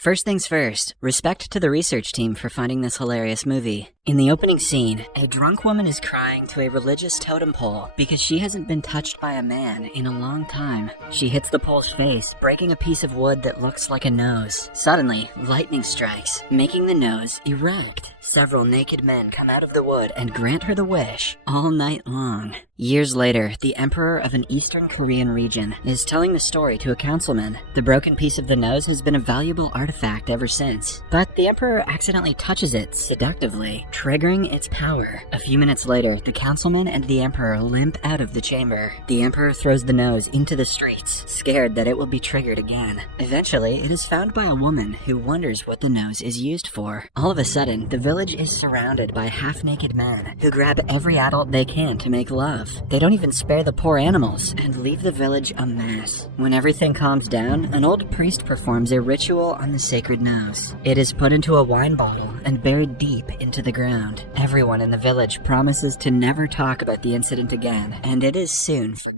First things first, respect to the research team for finding this hilarious movie. In the opening scene, a drunk woman is crying to a religious totem pole because she hasn't been touched by a man in a long time. She hits the pole's face, breaking a piece of wood that looks like a nose. Suddenly, lightning strikes, making the nose erect. Several naked men come out of the wood and grant her the wish all night long. Years later, the emperor of an eastern Korean region is telling the story to a councilman. The broken piece of the nose has been a valuable artifact ever since, but the emperor accidentally touches it seductively, triggering its power. A few minutes later, the councilman and the emperor limp out of the chamber. The emperor throws the nose into the streets, scared that it will be triggered again. Eventually, it is found by a woman who wonders what the nose is used for. All of a sudden, the village is surrounded by half-naked men who grab every adult they can to make love. They don't even spare the poor animals and leave the village a mess. When everything calms down, an old priest performs a ritual on the sacred nose. It is put into a wine bottle and buried deep into the ground. Everyone in the village promises to never talk about the incident again, and it is soon forgotten.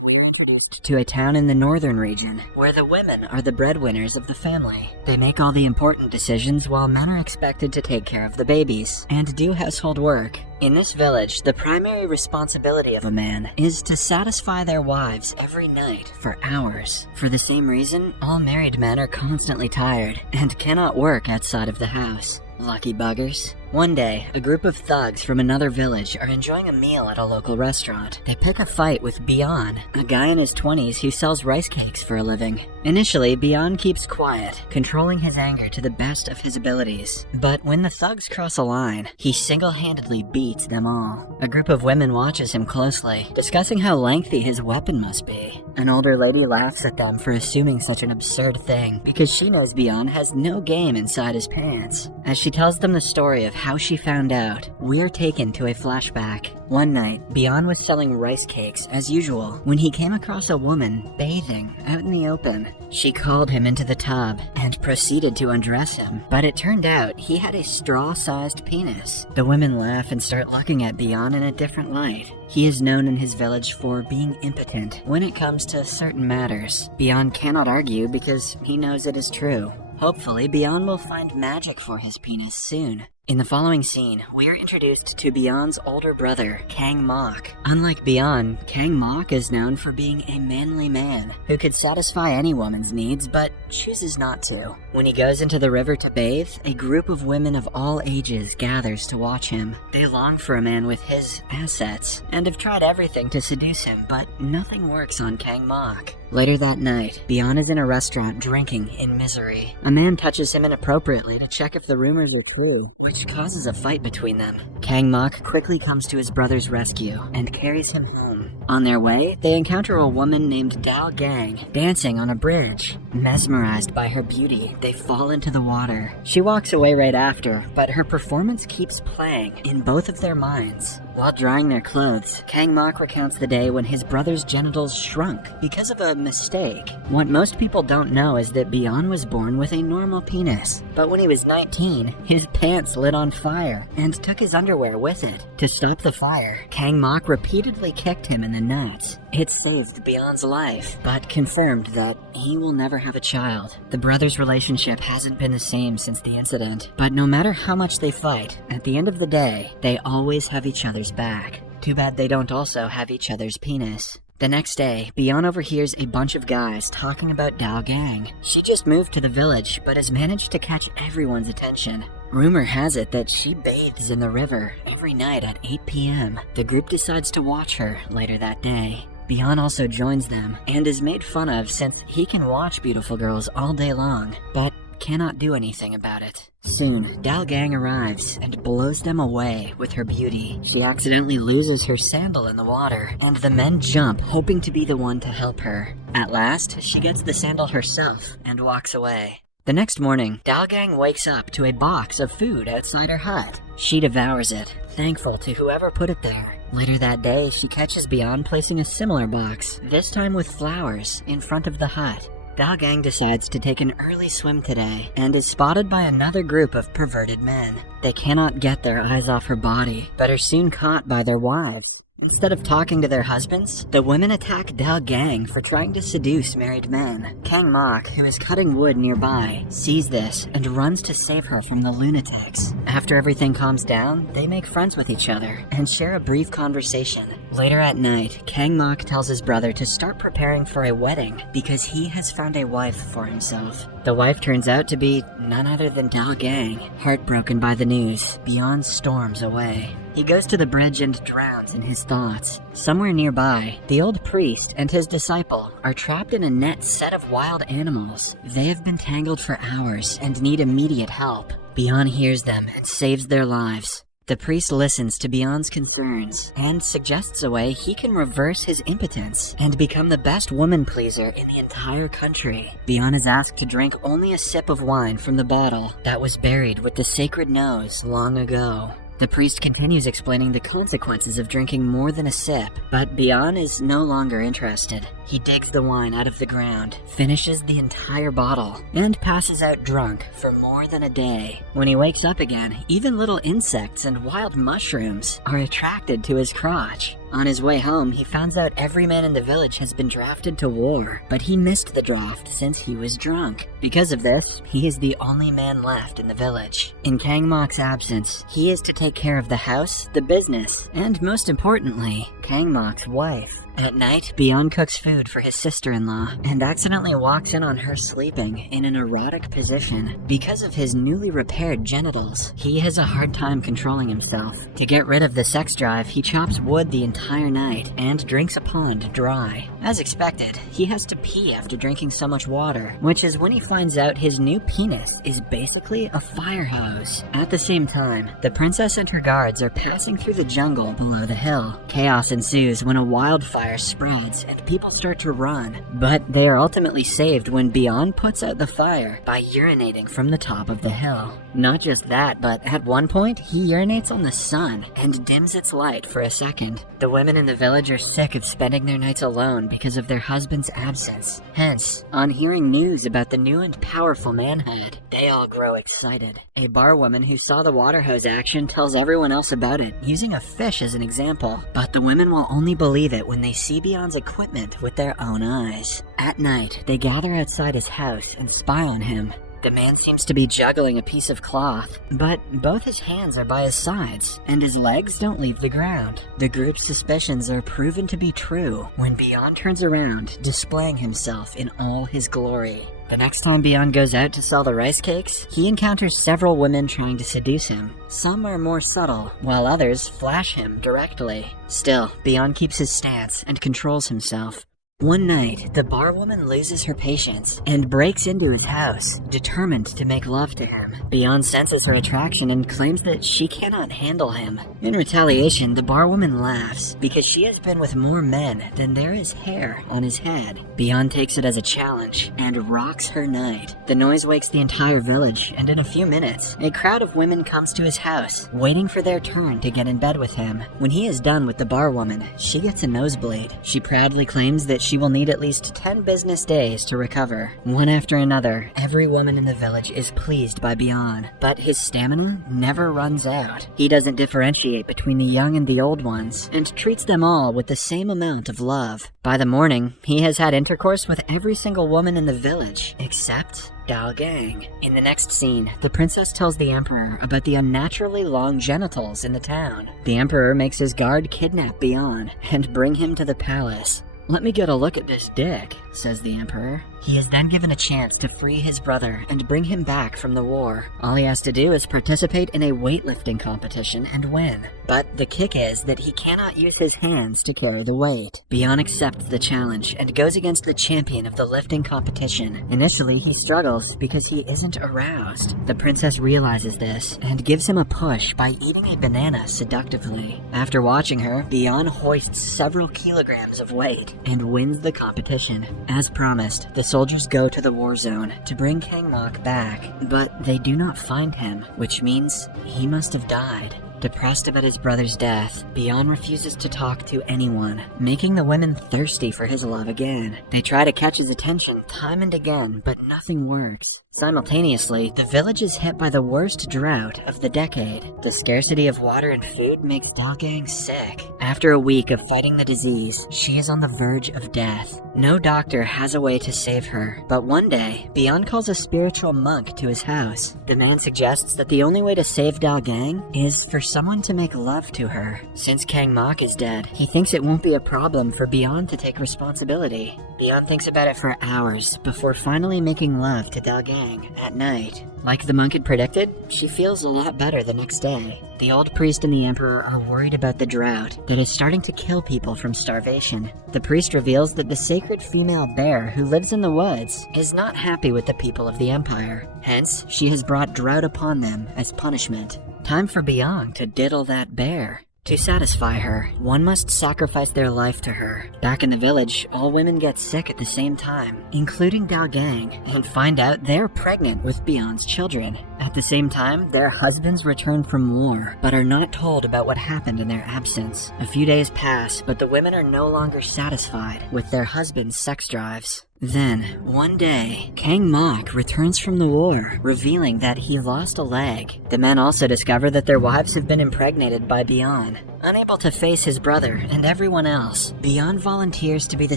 We are introduced to a town in the northern region, where the women are the breadwinners of the family. They make all the important decisions while men are expected to take care of the babies and do household work. In this village, the primary responsibility of a man is to satisfy their wives every night for hours. For the same reason, all married men are constantly tired and cannot work outside of the house. Lucky buggers. One day, a group of thugs from another village are enjoying a meal at a local restaurant. They pick a fight with Bian, a guy in his 20s who sells rice cakes for a living. Initially, Bian keeps quiet, controlling his anger to the best of his abilities. But when the thugs cross a line, he single-handedly beats them all. A group of women watches him closely, discussing how lengthy his weapon must be. An older lady laughs at them for assuming such an absurd thing, because she knows Bian has no game inside his pants. As she tells them the story of how she found out, we're taken to a flashback. One night, Bian was selling rice cakes as usual when he came across a woman bathing out in the open. She called him into the tub and proceeded to undress him, but it turned out he had a straw-sized penis. The women laugh and start looking at Bian in a different light. He is known in his village for being impotent when it comes to certain matters. Bian cannot argue because he knows it is true. Hopefully, Bian will find magic for his penis soon. In the following scene, we are introduced to Bian's older brother, Kang Mok. Unlike Bian, Kang Mok is known for being a manly man who could satisfy any woman's needs, but chooses not to. When he goes into the river to bathe, a group of women of all ages gathers to watch him. They long for a man with his assets, and have tried everything to seduce him, but nothing works on Kang Mok. Later that night, Bian is in a restaurant drinking in misery. A man touches him inappropriately to check if the rumors are true, which causes a fight between them. Kang Mok quickly comes to his brother's rescue and carries him home. On their way, they encounter a woman named Dao Gang dancing on a bridge. Mesmerized by her beauty, they fall into the water. She walks away right after, but her performance keeps playing in both of their minds. While drying their clothes, Kang Mok recounts the day when his brother's genitals shrunk because of a mistake. What most people don't know is that Bian was born with a normal penis, but when he was 19, his pants lit on fire and took his underwear with it. To stop the fire, Kang Mok repeatedly kicked him in the nuts. It saved Bian's life, but confirmed that he will never have a child. The brothers' relationship hasn't been the same since the incident, but no matter how much they fight, at the end of the day, they always have each other's back. Too bad they don't also have each other's penis. The next day, Bian overhears a bunch of guys talking about Dao Gang. She just moved to the village, but has managed to catch everyone's attention. Rumor has it that she bathes in the river every night at 8 p.m. The group decides to watch her later that day. Bian also joins them, and is made fun of since he can watch beautiful girls all day long, but cannot do anything about it. Soon, Dao Gang arrives and blows them away with her beauty. She accidentally loses her sandal in the water, and the men jump, hoping to be the one to help her. At last, she gets the sandal herself and walks away. The next morning, Dao Gang wakes up to a box of food outside her hut. She devours it, thankful to whoever put it there. Later that day, she catches Bian placing a similar box, this time with flowers, in front of the hut. Dao Gang decides to take an early swim today, and is spotted by another group of perverted men. They cannot get their eyes off her body, but are soon caught by their wives. Instead of talking to their husbands, the women attack Dao Gang for trying to seduce married men. Kang Mok, who is cutting wood nearby, sees this and runs to save her from the lunatics. After everything calms down, they make friends with each other and share a brief conversation. Later at night, Kang Mok tells his brother to start preparing for a wedding because he has found a wife for himself. The wife turns out to be none other than Dao Gang. Heartbroken by the news, Beyond storms away. He goes to the bridge and drowns in his thoughts. Somewhere nearby, the old priest and his disciple are trapped in a net set of wild animals. They have been tangled for hours and need immediate help. Beyond hears them and saves their lives. The priest listens to Beyond's concerns and suggests a way he can reverse his impotence and become the best woman pleaser in the entire country. Beyond is asked to drink only a sip of wine from the bottle that was buried with the sacred nose long ago. The priest continues explaining the consequences of drinking more than a sip, but Beyond is no longer interested. He digs the wine out of the ground, finishes the entire bottle, and passes out drunk for more than a day. When he wakes up again, even little insects and wild mushrooms are attracted to his crotch. On his way home, he finds out every man in the village has been drafted to war, but he missed the draft since he was drunk. Because of this, he is the only man left in the village. In Kang Mok's absence, he is to take care of the house, the business, and most importantly, Kang Mok's wife. At night, Beyond cooks food for his sister-in-law and accidentally walks in on her sleeping in an erotic position. Because of his newly repaired genitals, he has a hard time controlling himself. To get rid of the sex drive, he chops wood the entire night and drinks a pond dry. As expected, he has to pee after drinking so much water, which is when he finds out his new penis is basically a fire hose. At the same time, the princess and her guards are passing through the jungle below the hill. Chaos ensues when a wildfire spreads and people start to run, but they are ultimately saved when Beyond puts out the fire by urinating from the top of the hill. Not just that, but at one point, he urinates on the sun and dims its light for a second. The women in the village are sick of spending their nights alone because of their husband's absence. Hence, on hearing news about the new and powerful manhood, they all grow excited. A bar woman who saw the water hose action tells everyone else about it, using a fish as an example, but the women will only believe it when they see Beyond's equipment with their own eyes. At night, they gather outside his house and spy on him. The man seems to be juggling a piece of cloth, but both his hands are by his sides, and his legs don't leave the ground. The group's suspicions are proven to be true when Beyond turns around, displaying himself in all his glory. The next time Beyond goes out to sell the rice cakes, he encounters several women trying to seduce him. Some are more subtle, while others flash him directly. Still, Beyond keeps his stance and controls himself. One night, the barwoman loses her patience and breaks into his house, determined to make love to him. Beyond senses her attraction and claims that she cannot handle him. In retaliation, the barwoman laughs because she has been with more men than there is hair on his head. Beyond takes it as a challenge and rocks her night. The noise wakes the entire village, and in a few minutes, a crowd of women comes to his house, waiting for their turn to get in bed with him. When he is done with the barwoman, she gets a nosebleed. She proudly claims that she will need at least 10 business days to recover. One after another, every woman in the village is pleased by Beyond, but his stamina never runs out. He doesn't differentiate between the young and the old ones, and treats them all with the same amount of love. By the morning, he has had intercourse with every single woman in the village, except Dao Gang. In the next scene, the princess tells the emperor about the unnaturally long genitals in the town. The emperor makes his guard kidnap Beyond and bring him to the palace. "Let me get a look at this dick," says the emperor. He is then given a chance to free his brother and bring him back from the war. All he has to do is participate in a weightlifting competition and win. But the kick is that he cannot use his hands to carry the weight. Beyond accepts the challenge and goes against the champion of the lifting competition. Initially, he struggles because he isn't aroused. The princess realizes this and gives him a push by eating a banana seductively. After watching her, Beyond hoists several kilograms of weight and wins the competition. As promised, the soldiers go to the war zone to bring Kang Mok back, but they do not find him, which means he must have died. Depressed about his brother's death, Beyond refuses to talk to anyone, making the women thirsty for his love again. They try to catch his attention time and again, but nothing works. Simultaneously, the village is hit by the worst drought of the decade. The scarcity of water and food makes Dalgang sick. After a week of fighting the disease, she is on the verge of death. No doctor has a way to save her, but one day, Beyond calls a spiritual monk to his house. The man suggests that the only way to save Dalgang is for someone to make love to her. Since Kang Mok is dead, he thinks it won't be a problem for Beyond to take responsibility. Beyond thinks about it for hours before finally making love to Dalgang at night. Like the monk had predicted, she feels a lot better the next day. The old priest and the emperor are worried about the drought that is starting to kill people from starvation. The priest reveals that the sacred female bear who lives in the woods is not happy with the people of the empire. Hence, she has brought drought upon them as punishment. Time for Beyond to diddle that bear. To satisfy her, one must sacrifice their life to her. Back in the village, all women get sick at the same time, including Dalgang, and find out they're pregnant with Beyond's children. At the same time, their husbands return from war, but are not told about what happened in their absence. A few days pass, but the women are no longer satisfied with their husbands' sex drives. Then, one day, Kang Mok returns from the war, revealing that he lost a leg. The men also discover that their wives have been impregnated by Beyond. Unable to face his brother and everyone else, Beyond volunteers to be the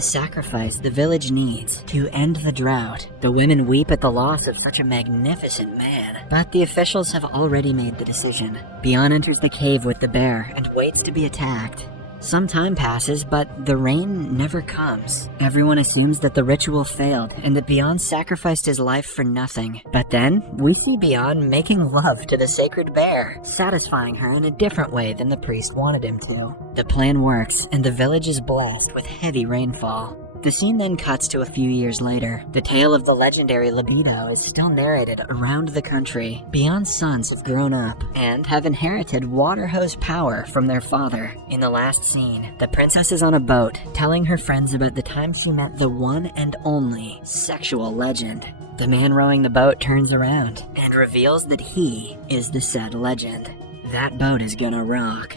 sacrifice the village needs to end the drought. The women weep at the loss of such a magnificent man, but the officials have already made the decision. Beyond enters the cave with the bear and waits to be attacked. Some time passes, but the rain never comes. Everyone assumes that the ritual failed and that Beyond sacrificed his life for nothing. But then, we see Beyond making love to the sacred bear, satisfying her in a different way than the priest wanted him to. The plan works, and the village is blessed with heavy rainfall. The scene then cuts to a few years later. The tale of the legendary libido is still narrated around the country. Beyond's sons have grown up and have inherited water hose power from their father. In the last scene, the princess is on a boat telling her friends about the time she met the one and only sexual legend. The man rowing the boat turns around and reveals that he is the said legend. That boat is gonna rock.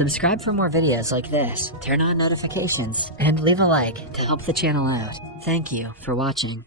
Subscribe for more videos like this, turn on notifications, and leave a like to help the channel out. Thank you for watching.